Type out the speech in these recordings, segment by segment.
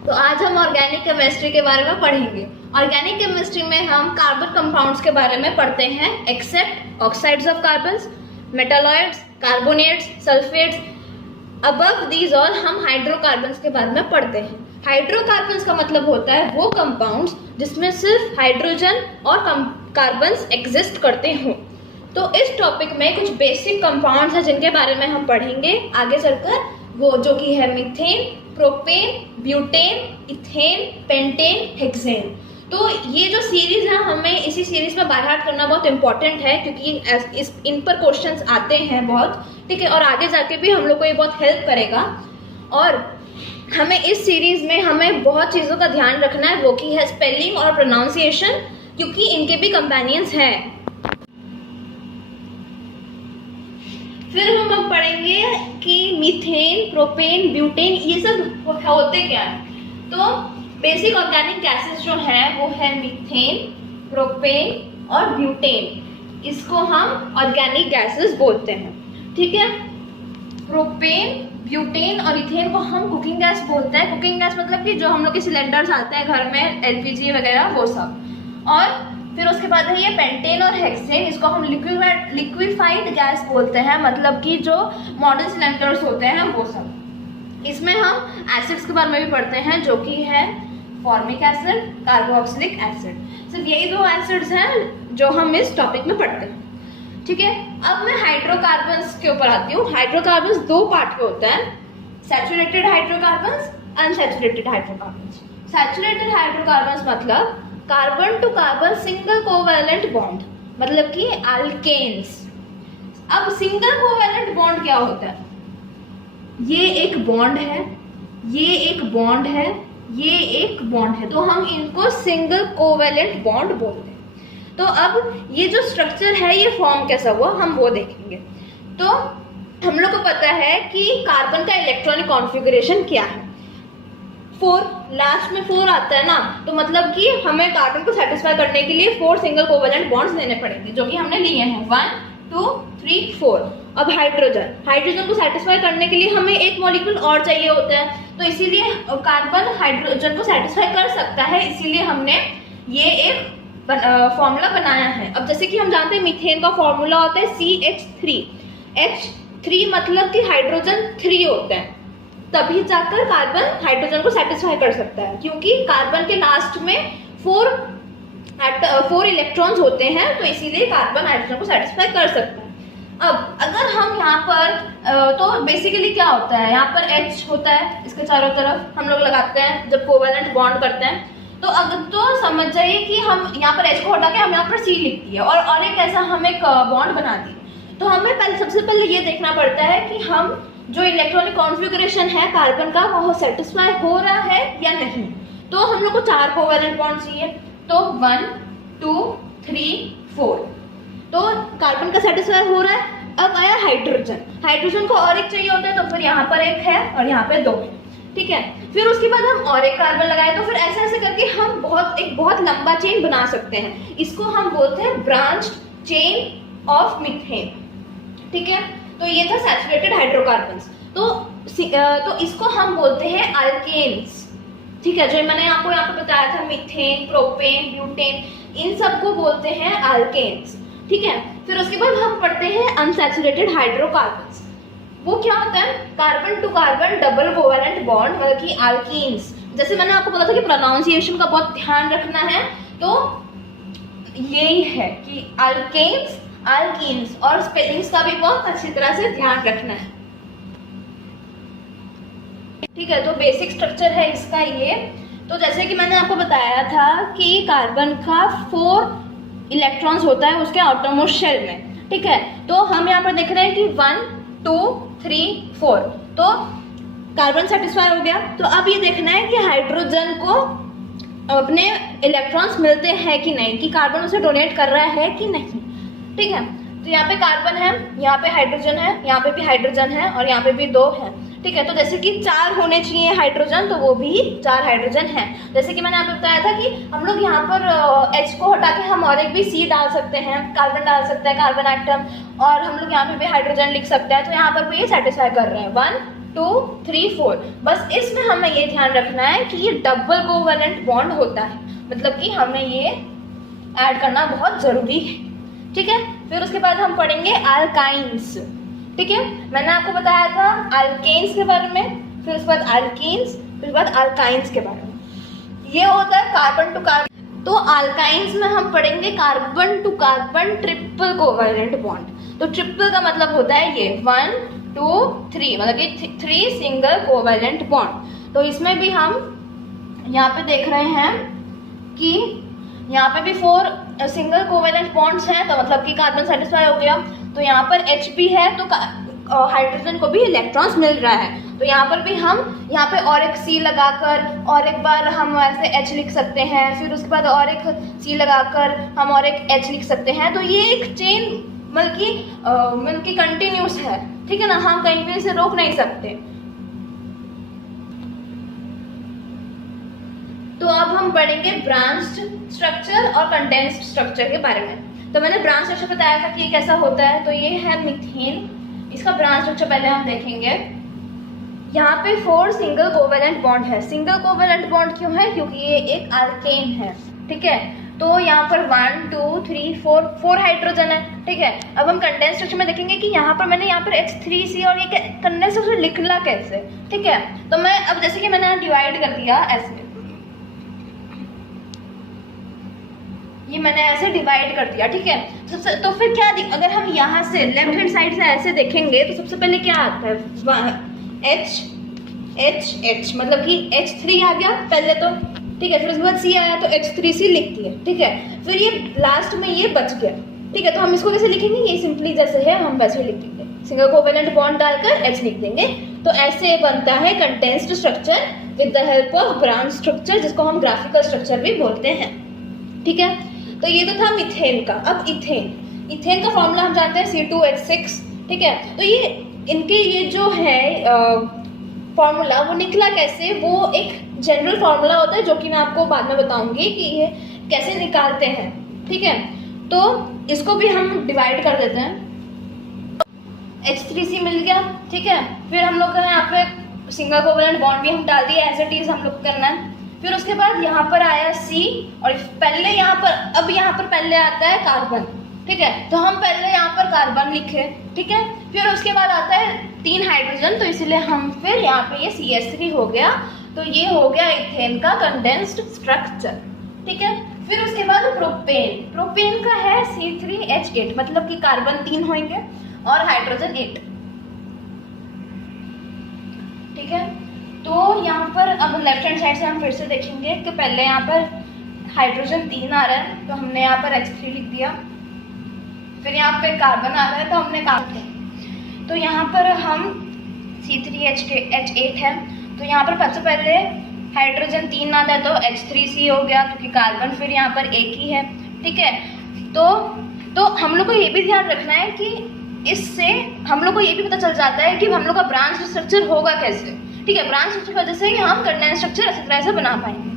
तो आज हम ऑर्गेनिक केमिस्ट्री के बारे में पढ़ेंगे। ऑर्गेनिक केमिस्ट्री में हम कार्बन कंपाउंड्स के बारे में पढ़ते हैं, except oxides of carbons, metalloids, carbonates, sulphates. Above these all हम हाइड्रोकार्बन्स के बारे में पढ़ते हैं। हाइड्रोकार्बन्स का मतलब होता है वो कंपाउंड्स जिसमें सिर्फ हाइड्रोजन और कार्बन्स एग्जिस्ट करते हों। तो इस टॉपिक में कुछ बेसिक कंपाउंड्स हैं जिनके बारे में हम पढ़ेंगे आगे चलकर, वो जो कि है methane, propane, butane, ethane, pentane, hexane. तो ये जो सीरीज है हमें इसी सीरीज में बाय हार्ट करना बहुत इंपॉर्टेंट है, क्योंकि इन पर क्वेश्चंस आते हैं बहुत, ठीक है, और आगे जाके भी हम लोग को ये बहुत हेल्प करेगा। और हमें इस सीरीज में हमें बहुत चीज़ों का ध्यान रखना है, वो की है स्पेलिंग और प्रोनाउंसिएशन, क्योंकि इनके भी कंपेनियंस हैं। फिर हम अब पढ़ेंगे कि मीथेन, प्रोपेन, ब्यूटेन ये सब होते क्या है। तो बेसिक ऑर्गेनिक गैसेस जो है वो है मीथेन, प्रोपेन और ब्यूटेन। इसको हम ऑर्गेनिक गैसेस बोलते हैं, ठीक है। प्रोपेन, ब्यूटेन और इथेन को हम कुकिंग गैस बोलते हैं। कुकिंग गैस मतलब कि जो हम लोग के सिलेंडर्स आते हैं घर में, एलपीजी वगैरह वो सब। और फिर उसके बाद है ये पेंटेन और हेक्सेन, इसको हम लिक्विफाइड गैस बोलते हैं, मतलब कि जो मॉडर्न सिलेंडर्स होते हैं वो सब। इसमें हम एसिड्स के बारे में भी पढ़ते हैं, जो कि है फॉर्मिक एसिड, कार्बोक्सिलिक एसिड। सिर्फ यही दो एसिड्स हैं जो हम इस टॉपिक में पढ़ते हैं, ठीक है। अब मैं हाइड्रोकार्बन्स के ऊपर आती हूँ। हाइड्रोकार्बन्स दो पार्ट पे होता है, saturated hydrocarbons, unsaturated hydrocarbons. Saturated hydrocarbons मतलब carbon to carbon single covalent bond, मतलब कि अल्केन्स। अब सिंगल कोवैलेंट बॉन्ड क्या होता है? ये एक बॉन्ड है, ये एक बॉन्ड है, ये एक बॉन्ड है, तो हम इनको सिंगल कोवैलेंट बॉन्ड बोलते हैं। तो अब ये जो स्ट्रक्चर है ये फॉर्म कैसा हुआ हम वो देखेंगे। तो हम लोग को पता है कि कार्बन का इलेक्ट्रॉनिक कॉन्फ़िगरेशन क्या है। 4, लास्ट में 4 आता है ना, तो मतलब कि हमें कार्बन को सेटिस्फाई करने के लिए 4 सिंगल कोवैलेंट बॉन्ड्स लेने पड़ेंगे, जो कि हमने लिए हैं 1, 2, 3, 4। अब हाइड्रोजन को सेटिस्फाई करने के लिए हमें एक मॉलिक्यूल और चाहिए होता है, तो इसीलिए कार्बन हाइड्रोजन को सेटिस्फाई कर सकता है, इसीलिए हमने ये एक फॉर्मूला बनाया है। अब जैसे कि हम जानते हैं मीथेन का फॉर्मूला होता है CH3। H3 मतलब कि हाइड्रोजन 3 होता है, तभी जाकर कार्बन हाइड्रोजन को सेटिस्फाई कर सकता है, क्योंकि कार्बन के लास्ट में 4 इलेक्ट्रॉन्स होते हैं, तो इसीलिए कार्बन हाइड्रोजन को सेटिस्फाई कर सकता है। अब अगर हम यहाँ पर तो बेसिकली क्या होता है, यहाँ पर H होता है, इसके चारों तरफ हम लोग लगाते हैं जब कोवैलेंट बॉन्ड करते हैं। तो अगर तो समझ जाइए कि हम यहाँ पर H को हटा के हम यहाँ पर C लिख दिए और एक ऐसा हम एक बॉन्ड बना दिए। तो हमें सबसे पहले ये देखना पड़ता है कि हम जो इलेक्ट्रॉनिक कॉन्फ़िगरेशन है कार्बन का वो सेटिस्फाई हो रहा है या नहीं। तो हम लोग को 4 कोवैलेंट बॉन्ड चाहिए, तो 1, 2, 3, 4। तो कार्बन का सेटिस्फाई हो रहा है। अब आया हाइड्रोजन को और एक चाहिए होता है, तो फिर यहाँ पर एक है और यहाँ पे 2 है, ठीक है। फिर उसके बाद हम और एक कार्बन लगाए, तो फिर ऐसे ऐसे करके हम एक बहुत लंबा चेन बना सकते हैं। इसको हम बोलते हैं ब्रांच चेन ऑफ मीथेन, ठीक है। तो ये था सैचुरेटेड हाइड्रोकार्बन्स। तो इसको हम बोलते हैं अल्केन्स, ठीक है। जो मैंने आपको यहाँ पे बताया था मीथेन, प्रोपेन, ब्यूटेन, इन सबको बोलते हैं अल्केन्स, ठीक है। फिर उसके बाद हम पढ़ते हैं अनसैचुरेटेड हाइड्रोकार्बन्स। वो क्या होता है? Carbon to carbon double covalent bond, मतलब कि अल्कीन्स। जैसे मैंने आपको बोला था कि प्रोनाउंसिएशन का बहुत ध्यान रखना है, तो यही है कि अल्केन्स, अल्कीन्स, और स्पेलिंग्स का भी बहुत अच्छी तरह से ध्यान रखना है, ठीक है। तो बेसिक स्ट्रक्चर है इसका ये। तो जैसे कि मैंने आपको बताया था कि कार्बन का 4 इलेक्ट्रॉन्स होता है उसके आउटरमोस्ट शेल में, ठीक है। तो हम यहाँ पर देख रहे हैं कि 1, 2, 3, 4, तो कार्बन सेटिस्फाई हो गया। तो अब ये देखना है कि हाइड्रोजन को अपने इलेक्ट्रॉन्स मिलते हैं कि नहीं, कि कार्बन उसे डोनेट कर रहा है कि नहीं, ठीक है। तो यहाँ पे कार्बन है, यहाँ पे हाइड्रोजन है, यहाँ पे भी हाइड्रोजन है और यहाँ पे भी 2 है, ठीक है। तो जैसे कि 4 होने चाहिए हाइड्रोजन, तो वो भी 4 हाइड्रोजन है। जैसे कि मैंने आपको बताया था कि हम लोग यहाँ पर H को हटा के हम और एक भी C डाल सकते हैं, कार्बन डाल सकते हैं, कार्बन एटम, और हम लोग यहाँ पे भी हाइड्रोजन लिख सकते हैं। तो यहाँ पर भी ये सेटिस्फाई कर रहे हैं 1, 2 3 4। बस इसमें हमें ये ध्यान रखना है कि ये डबल कोवेलेंट बॉन्ड होता है, मतलब कि हमें ये ऐड करना बहुत जरूरी है, ठीक है। फिर उसके बाद हम पढ़ेंगे अल्काइंस, ठीक है। मैंने आपको बताया था अल्केन्स के बारे में, फिर उसके बाद अल्कीन्स, फिर उसके बाद अल्काइंस के बारे में। ये होता है कार्बन टू कार्बन। तो अल्काइंस में हम पढ़ेंगे carbon to carbon triple covalent bond. तो ट्रिपल का मतलब होता है ये 1 2 3, मतलब कि 3 सिंगल कोवेलेंट बॉन्ड। तो इसमें भी हम यहाँ पे देख रहे हैं कि यहाँ पे भी 4 सिंगल कोवेलेंट बॉन्ड्स हैं, तो मतलब कि कार्बन सेटिस्फाई हो गया। तो यहाँ पर H भी है, तो हाइड्रोजन को भी इलेक्ट्रॉन्स मिल रहा है। तो यहाँ पर भी हम यहाँ पे और एक C लगाकर और एक बार हम ऐसे H लिख सकते हैं, फिर उसके बाद और एक C लगाकर हम और एक H लिख सकते हैं। तो ये एक चेन बल्कि कंटिन्यूस है, ठीक है ना, हम कहीं भी इसे रोक नहीं सकते। तो अब हम पढ़ेंगे ब्रांच्ड स्ट्रक्चर और कंडेंस्ड स्ट्रक्चर के बारे में। तो मैंने ब्रांच स्ट्रक्चर बताया था कि ये कैसा होता है। तो ये है मीथेन, इसका ब्रांच स्ट्रक्चर पहले हम देखेंगे। यहाँ पे 4 सिंगल कोवेलेंट बॉन्ड है। सिंगल कोवेलेंट बॉन्ड क्यों है? क्योंकि ये एक अल्केन है, ठीक है। तो यहाँ पर 1 2 3 4 हाइड्रोजन है, ठीक है। अब हम कंडेंस स्ट्रक्चर में देखेंगे कि यहाँ पर मैंने यहाँ पर H3C और ये कंडेंस स्ट्रक्चर लिखना कैसे, ठीक है। तो मैं अब जैसे कि मैंने डिवाइड कर दिया ऐसे, ये मैंने ऐसे डिवाइड कर दिया, ठीक है। तो फिर क्या अगर हम यहाँ से लेफ्ट हैंड साइड से ऐसे देखेंगे तो सबसे पहले क्या आता है? H मतलब कि H3 आ गया पहले तो, ठीक है। फिर उसके बाद C आया तो H3C लिख दिया, ठीक है। फिर ये लास्ट में ये बच गया, ठीक है। तो हम इसको कैसे लिखेंगे? ये सिंपली जैसे है हम वैसे ही लिख देंगे, सिंगल कोवेलेंट बॉन्ड डालकर H लिख देंगे। तो ऐसे बनता है condensed structure with the help of branch structure, जिसको हम ग्राफिकल स्ट्रक्चर भी बोलते हैं, ठीक है। तो ये तो था मीथेन का। अब इथेन का फॉर्मूला हम जानते हैं C2H6, ठीक है। तो ये इनके ये जो है फॉर्मूला वो निकला कैसे? वो एक जनरल फॉर्मूला होता है जो कि मैं आपको बाद में बताऊंगी कि ये कैसे निकालते हैं, ठीक है। तो इसको भी हम डिवाइड कर देते हैं। H3C मिल गया, ठीक है। फिर हम लोग का यहाँ पे सिंगल कोवेलेंट बॉन्ड भी हम डाल दिए, एज इट इज हम लोग करना है। फिर उसके बाद यहाँ पर आया C, और पहले यहाँ पर अब यहाँ पर पहले आता है कार्बन, ठीक है। तो हम पहले यहाँ पर कार्बन लिखे, ठीक है। फिर उसके बाद आता है 3 हाइड्रोजन, तो इसीलिए हम फिर यहाँ पे ये CH3 हो गया। तो ये हो गया इथेन का कंडेंस्ड स्ट्रक्चर, ठीक है। फिर उसके बाद प्रोपेन का है C3H8, मतलब कि कार्बन 3 होंगे और हाइड्रोजन 8, ठीक है। तो यहाँ पर अब लेफ्ट हैंड साइड से हम फिर से देखेंगे कि पहले यहाँ पर हाइड्रोजन 3 आ रहा है, तो हमने यहाँ पर H3 लिख दिया। फिर यहाँ पे कार्बन आ रहा है, तो हमने कार्बन, तो यहाँ पर हम C3H8 है। तो यहाँ पर सबसे पहले हाइड्रोजन 3 आता है तो H3C हो गया, क्योंकि कार्बन फिर यहाँ पर एक ही है, ठीक है। तो हम लोग को ये भी ध्यान रखना है कि इससे हम लोग को ये भी पता चल जाता है कि हम लोग का ब्रांच स्ट्रक्चर होगा कैसे, ठीक है। ब्रांच स्ट्रक्चर की वजह से हम कंडेंस स्ट्रक्चर अच्छी तरह से बना पाएंगे।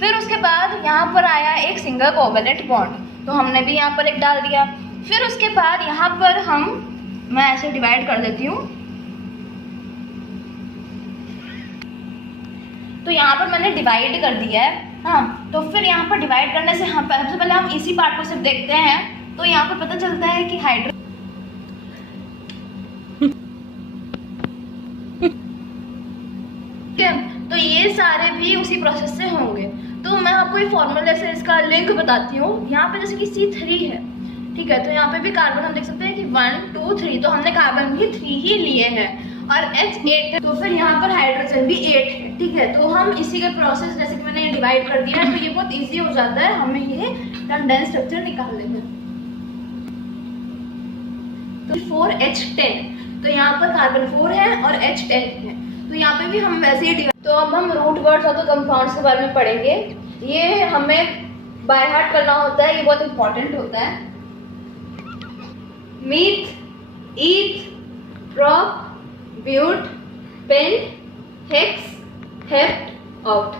फिर उसके बाद यहाँ पर आया एक सिंगल कोवेलेंट बॉन्ड, तो हमने भी यहाँ पर एक डाल दिया। फिर उसके बाद यहाँ पर मैं ऐसे डिवाइड कर देती हूँ। तो यहाँ पर मैंने डिवाइड कर दिया है, हाँ। तो फिर यहाँ पर डिवाइड करने से सबसे पहले हम इसी पार्ट को सिर्फ देखते हैं। तो यहाँ पर पता चलता है कि हाइड्रो तो ये सारे भी उसी प्रोसेस से होंगे। तो मैं आपको ये फॉर्मूले से इसका लिंक बताती हूँ। यहाँ पे जैसे कि C3 है, ठीक है। तो यहाँ पे भी कार्बन हम देख सकते हैं कि 1 2 3, तो हमने कार्बन भी 3 ही लिए हैं, और H8 है, तो फिर यहाँ पर हाइड्रोजन भी 8 है, ठीक है। तो हम इसी का प्रोसेस जैसे कि मैंने डिवाइड कर दिया है, तो ये बहुत ईजी हो जाता है हमें ये कंडेंस स्ट्रक्चर निकालने में। तो 4H10, तो यहाँ पर कार्बन 4 है और H10 है, तो यहाँ पे भी हम वैसे ही डिवाइड। तो अब हम रूट वर्ड्स और तो कंपाउंड्स के बारे में पढ़ेंगे। ये हमें बाय हार्ट करना होता है, ये बहुत इंपॉर्टेंट होता है। Meth, eth, prop, but, pent, hex, hept, oct,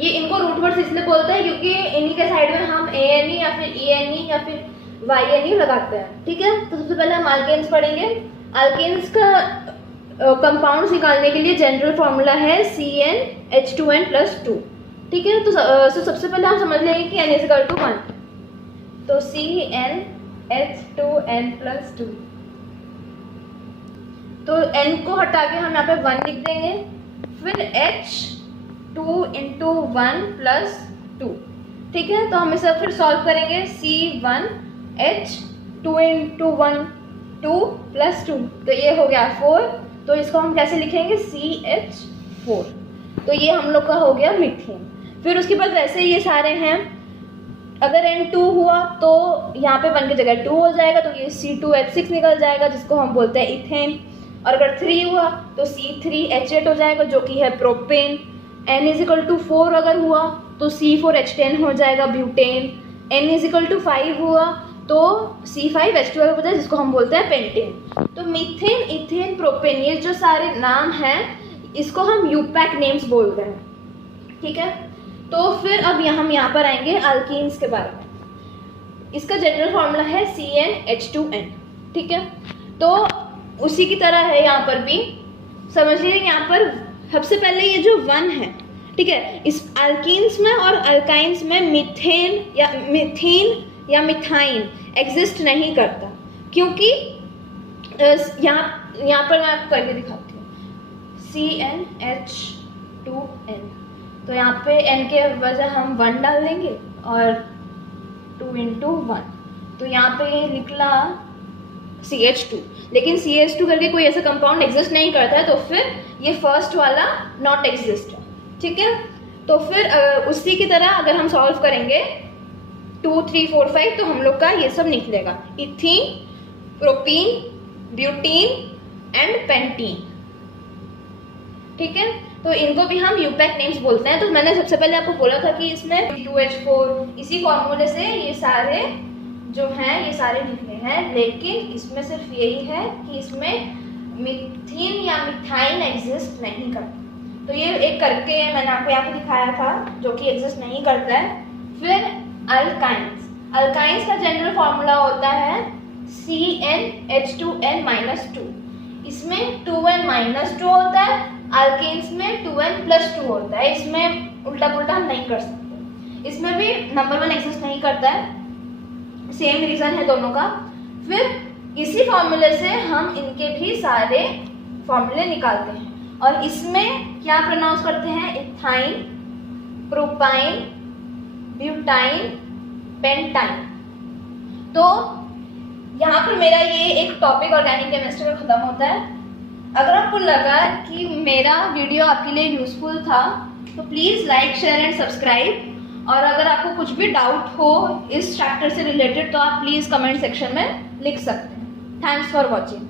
ये इनको रूट वर्ड्स इसलिए बोलते हैं क्योंकि इन्हीं के साइड में हम ANE या फिर ENE या फिर YNE लगाते हैं, ठीक है। तो सबसे पहले हम अल्केन्स पढ़ेंगे। अल्केन्स का कंपाउंड्स निकालने के लिए जनरल फॉर्मूला है CnH2n+2। ठीक है, तो सबसे पहले हम समझ लेंगे कि n = 1, तो CnH2n+2, तो n को हटा के हम यहाँ पे 1 लिख देंगे, फिर H 2 × 1 + 2। ठीक है, तो हम इसे फिर सॉल्व करेंगे, C1H 2 × 1 2 + 2, तो ये हो गया 4, तो इसको हम कैसे लिखेंगे, CH4, तो ये हम लोग का हो गया मीथेन। फिर उसके बाद वैसे ये सारे हैं, अगर N2 हुआ तो यहाँ पे 1 की जगह 2 हो जाएगा, तो ये C2H6 निकल जाएगा जिसको हम बोलते हैं इथेन, और अगर 3 हुआ तो C3H8 हो जाएगा जो कि है प्रोपेन। N = 4 अगर हुआ तो C4H10 हो जाएगा ब्यूटेन। N = 5 हुआ तो C5H12 हो जाएगा जिसको हम बोलते हैं पेंटेन। तो मीथेन, इथेन, प्रोपेन, ये जो सारे नाम हैं इसको हम यूपैक नेम्स बोलते हैं। ठीक है, तो फिर अब हम यहाँ पर आएंगे अल्कीन्स के बारे में। इसका जनरल फॉर्मूला है CnH2n। ठीक है, तो उसी की तरह है यहाँ पर भी, समझ लीजिए यहाँ पर सबसे पहले ये जो 1 है, ठीक है, इस अल्कीन्स में और अल्काइन्स में मीथेन या मिथाइन एग्जिस्ट नहीं करता, क्योंकि यहाँ पर मैं आपको करके दिखाती हूँ, CnH2n, तो यहाँ पे n के वजह हम 1 डाल देंगे और 2 × 1, तो यहाँ पे ये निकला CH2, लेकिन CH2 करके कोई ऐसा कंपाउंड एग्जिस्ट नहीं करता है, तो फिर ये फर्स्ट वाला नॉट एग्जिस्ट है। ठीक है, तो फिर उसी की तरह अगर हम सॉल्व करेंगे 2 3 4 5 तो हम लोग का ये सब निकलेगा, ethene, propene, butene and pentene. ठीक है, तो इनको भी हम यूपैक नेम्स बोलते हैं। तो मैंने सबसे पहले आपको बोला था कि इसमें 2H4 इसी फॉर्मूले से ये सारे जो हैं ये सारे निकले हैं, लेकिन इसमें सिर्फ यही है कि इसमें मिथीन या मिथाइन एग्जिस्ट नहीं करता। तो ये एक करके मैंने आपको यहाँ पे दिखाया था जो कि एग्जिस्ट नहीं करता है। फिर अल्काइंस का जनरल फॉर्मूला होता है CnH2n-2, इसमें 2n-2 होता है, अल्केन्स में 2n+2 होता है। इसमें उल्टा पुल्टा हम नहीं कर सकते, इसमें भी नंबर 1 एग्जिस्ट नहीं करता है, सेम रीजन है दोनों का। फिर इसी फॉर्मूले से हम इनके भी सारे फॉर्मूले निकालते हैं, और इसमें क्या प्रोनाउंस करते हैं, इथाइन, प्रोपाइन, ब्यूटाइन, पेंटाइन। तो यहाँ पर मेरा ये एक टॉपिक ऑर्गेनिक केमिस्ट्री का खत्म होता है। अगर आपको लगा कि मेरा वीडियो आपके लिए यूजफुल था तो please like, share and subscribe, और अगर आपको कुछ भी डाउट हो इस चैप्टर से रिलेटेड तो आप प्लीज़ कमेंट सेक्शन में लिख सकते हैं। Thanks for watching.